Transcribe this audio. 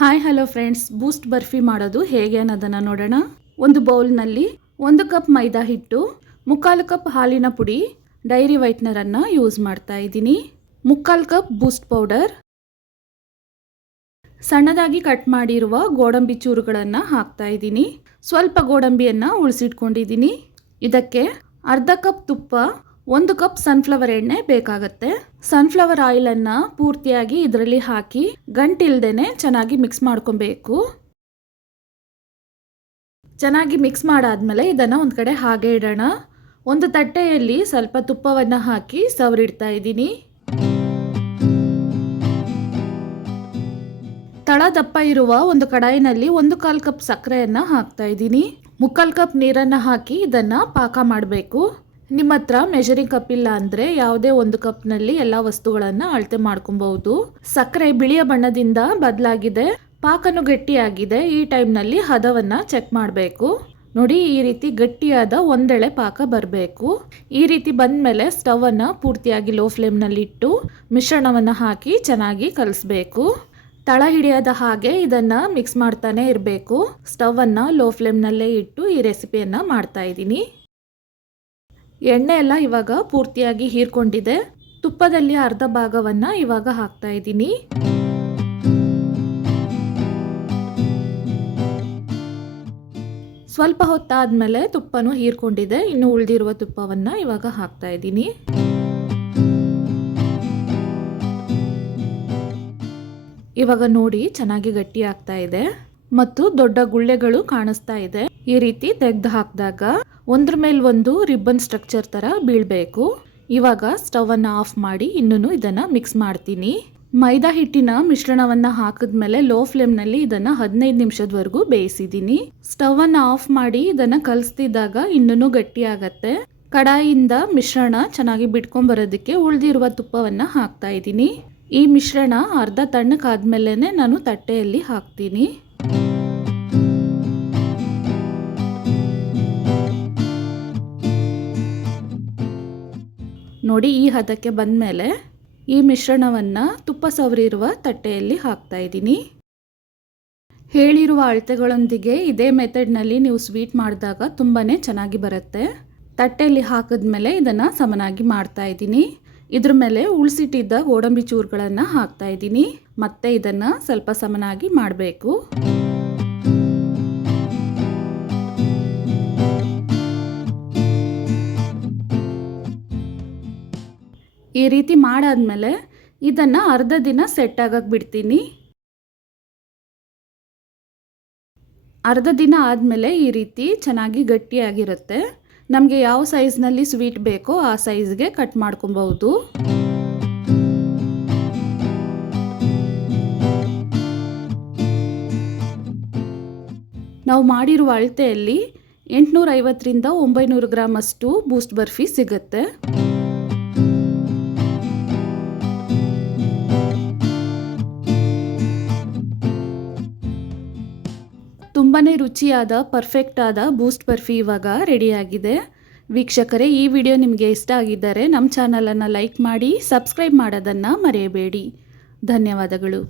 Hi hello friends, ಬೂಸ್ಟ್ ಬರ್ಫಿ ಮಾಡೋದು ಹೇಗೆ ಅನ್ನೋದನ್ನು ನೋಡೋಣ. ಒಂದು ಬೌಲ್ನಲ್ಲಿ 1 ಕಪ್ ಮೈದಾ ಹಿಟ್ಟು, 3/4 ಕಪ್ ಹಾಲಿನ ಪುಡಿ, ಡೈರಿ ವೈಟ್ನರನ್ನು ಯೂಸ್ ಮಾಡ್ತಾ ಇದ್ದೀನಿ. 3/4 ಕಪ್ ಬೂಸ್ಟ್ ಪೌಡರ್, ಸಣ್ಣದಾಗಿ ಕಟ್ ಮಾಡಿರುವ ಗೋಡಂಬಿ ಚೂರುಗಳನ್ನು ಹಾಕ್ತಾ ಇದ್ದೀನಿ. ಸ್ವಲ್ಪ ಗೋಡಂಬಿಯನ್ನು ಉಳಿಸಿಟ್ಕೊಂಡಿದ್ದೀನಿ. ಇದಕ್ಕೆ ಅರ್ಧ ಕಪ್ ತುಪ್ಪ, 1 ಕಪ್ ಸನ್ಫ್ಲವರ್ ಎಣ್ಣೆ ಬೇಕಾಗತ್ತೆ. ಸನ್ಫ್ಲವರ್ ಆಯಿಲನ್ನು ಪೂರ್ತಿಯಾಗಿ ಇದರಲ್ಲಿ ಹಾಕಿ ಗಂಟಿಲ್ದೇನೆ ಚೆನ್ನಾಗಿ ಮಿಕ್ಸ್ ಮಾಡ್ಕೊಬೇಕು. ಚೆನ್ನಾಗಿ ಮಿಕ್ಸ್ ಮಾಡಾದ್ಮೇಲೆ ಇದನ್ನು ಒಂದು ಕಡೆ ಹಾಗೆ ಇಡೋಣ. ಒಂದು ತಟ್ಟೆಯಲ್ಲಿ ಸ್ವಲ್ಪ ತುಪ್ಪವನ್ನು ಹಾಕಿ ಸವರಿಡ್ತಾ ಇದ್ದೀನಿ. ತಳ ದಪ್ಪ ಇರುವ ಒಂದು ಕಡಾಯಿನಲ್ಲಿ 1/4 ಕಪ್ ಸಕ್ಕರೆಯನ್ನು ಹಾಕ್ತಾ ಇದ್ದೀನಿ. 3/4 ಕಪ್ ನೀರನ್ನು ಹಾಕಿ ಇದನ್ನು ಪಾಕ ಮಾಡಬೇಕು. ನಿಮ್ಮ ಹತ್ರ ಮೆಜರಿಂಗ್ ಕಪ್ ಇಲ್ಲ ಅಂದರೆ ಯಾವುದೇ ಒಂದು ಕಪ್ನಲ್ಲಿ ಎಲ್ಲ ವಸ್ತುಗಳನ್ನು ಅಳತೆ ಮಾಡ್ಕೊಬಹುದು. ಸಕ್ಕರೆ ಬಿಳಿಯ ಬಣ್ಣದಿಂದ ಬದಲಾಗಿದೆ, ಪಾಕನು ಗಟ್ಟಿಯಾಗಿದೆ. ಈ ಟೈಮ್ನಲ್ಲಿ ಹದವನ್ನು ಚೆಕ್ ಮಾಡಬೇಕು. ನೋಡಿ, ಈ ರೀತಿ ಗಟ್ಟಿಯಾದ ಒಂದೆಳೆ ಪಾಕ ಬರಬೇಕು. ಈ ರೀತಿ ಬಂದಮೇಲೆ ಸ್ಟವನ್ನು ಪೂರ್ತಿಯಾಗಿ ಲೋ ಫ್ಲೇಮ್ನಲ್ಲಿ ಇಟ್ಟು ಮಿಶ್ರಣವನ್ನು ಹಾಕಿ ಚೆನ್ನಾಗಿ ಕಲಿಸ್ಬೇಕು. ತಳ ಹಿಡಿಯದ ಹಾಗೆ ಇದನ್ನು ಮಿಕ್ಸ್ ಮಾಡ್ತಾನೆ ಇರಬೇಕು. ಸ್ಟವನ್ನು ಲೋ ಫ್ಲೇಮ್ನಲ್ಲೇ ಇಟ್ಟು ಈ ರೆಸಿಪಿಯನ್ನು ಮಾಡ್ತಾ ಇದ್ದೀನಿ. ಎಣ್ಣೆ ಎಲ್ಲ ಇವಾಗ ಪೂರ್ತಿಯಾಗಿ ಹೀರ್ಕೊಂಡಿದೆ. ತುಪ್ಪದಲ್ಲಿ ಅರ್ಧ ಭಾಗವನ್ನು ಇವಾಗ ಹಾಕ್ತಾ ಇದ್ದೀನಿ. ಸ್ವಲ್ಪ ಹೊತ್ತಾದ್ಮೇಲೆ ತುಪ್ಪನೂ ಹೀರ್ಕೊಂಡಿದೆ. ಇನ್ನು ಉಳಿದಿರುವ ತುಪ್ಪವನ್ನು ಇವಾಗ ಹಾಕ್ತಾ ಇದ್ದೀನಿ. ಇವಾಗ ನೋಡಿ, ಚೆನ್ನಾಗಿ ಗಟ್ಟಿ ಆಗ್ತಾ ಇದೆ ಮತ್ತು ದೊಡ್ಡ ಗುಳ್ಳೆಗಳು ಕಾಣಿಸ್ತಾ ಇದೆ. ಈ ರೀತಿ ತೆಗೆದು ಹಾಕಿದಾಗ ಒಂದ್ರ ಮೇಲೆ ಒಂದು ರಿಬ್ಬನ್ ಸ್ಟ್ರಕ್ಚರ್ ತರ ಬೀಳಬೇಕು. ಇವಾಗ ಸ್ಟವ್ ಅನ್ನು ಆಫ್ ಮಾಡಿ ಇನ್ನೂ ಇದನ್ನ ಮಿಕ್ಸ್ ಮಾಡ್ತೀನಿ. ಮೈದಾ ಹಿಟ್ಟಿನ ಮಿಶ್ರಣವನ್ನ ಹಾಕಿದ್ಮೇಲೆ ಲೋ ಫ್ಲೇಮ್ ನಲ್ಲಿ ಇದನ್ನ 15 ನಿಮಿಷದವರೆಗೂ ಬೇಯಿಸಿದ್ದೀನಿ. ಸ್ಟವ್ ಅನ್ನ ಆಫ್ ಮಾಡಿ ಇದನ್ನ ಕಲಿಸ್ತಿದ್ದಾಗ ಇನ್ನೂ ಗಟ್ಟಿ ಆಗತ್ತೆ. ಕಡಾಯಿಯಿಂದ ಮಿಶ್ರಣ ಚೆನ್ನಾಗಿ ಬಿಟ್ಕೊಂಡ್ ಬರೋದಕ್ಕೆ ಉಳಿದಿರುವ ತುಪ್ಪವನ್ನ ಹಾಕ್ತಾ ಇದ್ದೀನಿ. ಈ ಮಿಶ್ರಣ ಅರ್ಧ ತಣ್ಣಕ್ಕಾದ್ಮೇಲೆನೆ ನಾನು ತಟ್ಟೆಯಲ್ಲಿ ಹಾಕ್ತೀನಿ. ನೋಡಿ, ಈ ಹದಕ್ಕೆ ಬಂದಮೇಲೆ ಈ ಮಿಶ್ರಣವನ್ನು ತುಪ್ಪ ಸವರಿರುವ ತಟ್ಟೆಯಲ್ಲಿ ಹಾಕ್ತಾ ಇದ್ದೀನಿ. ಹೇಳಿರುವ ಅಳತೆಗಳೊಂದಿಗೆ ಇದೇ ಮೆಥಡ್ನಲ್ಲಿ ನೀವು ಸ್ವೀಟ್ ಮಾಡಿದಾಗ ತುಂಬಾ ಚೆನ್ನಾಗಿ ಬರುತ್ತೆ. ತಟ್ಟೆಯಲ್ಲಿ ಹಾಕಿದ್ಮೇಲೆ ಇದನ್ನು ಸಮನಾಗಿ ಮಾಡ್ತಾ ಇದ್ದೀನಿ. ಇದ್ರ ಮೇಲೆ ಉಳಿಸಿಟ್ಟಿದ್ದ ಗೋಡಂಬಿ ಚೂರುಗಳನ್ನು ಹಾಕ್ತಾ ಇದ್ದೀನಿ. ಮತ್ತೆ ಇದನ್ನು ಸ್ವಲ್ಪ ಸಮನಾಗಿ ಮಾಡಬೇಕು. ಈ ರೀತಿ ಮಾಡಾದ್ಮೇಲೆ ಇದನ್ನು ಅರ್ಧ ದಿನ ಸೆಟ್ ಆಗಕ್ಕೆ ಬಿಡ್ತೀನಿ. ಅರ್ಧ ದಿನ ಆದಮೇಲೆ ಈ ರೀತಿ ಚೆನ್ನಾಗಿ ಗಟ್ಟಿಯಾಗಿರುತ್ತೆ. ನಮಗೆ ಯಾವ ಸೈಜ್ನಲ್ಲಿ ಸ್ವೀಟ್ ಬೇಕೋ ಆ ಸೈಜ್ಗೆ ಕಟ್ ಮಾಡ್ಕೊಬಹುದು. ನಾವು ಮಾಡಿರುವ ಅಳತೆಯಲ್ಲಿ 850ರಿಂದ 900 ಗ್ರಾಮ್ ಅಷ್ಟು ಬೂಸ್ಟ್ ಬರ್ಫಿ ಸಿಗುತ್ತೆ. ತುಂಬಾ ರುಚಿಯಾದ ಪರ್ಫೆಕ್ಟ್ ಆದ ಬೂಸ್ಟ್ ಬರ್ಫಿ ಇವಾಗ ರೆಡಿಯಾಗಿದೆ. ವೀಕ್ಷಕರೇ, ಈ ವಿಡಿಯೋ ನಿಮಗೆ ಇಷ್ಟ ಆಗಿದ್ದರೆ ನಮ್ಮ ಚಾನಲನ್ನು ಲೈಕ್ ಮಾಡಿ, ಸಬ್ಸ್ಕ್ರೈಬ್ ಮಾಡೋದನ್ನು ಮರೆಯಬೇಡಿ. ಧನ್ಯವಾದಗಳು.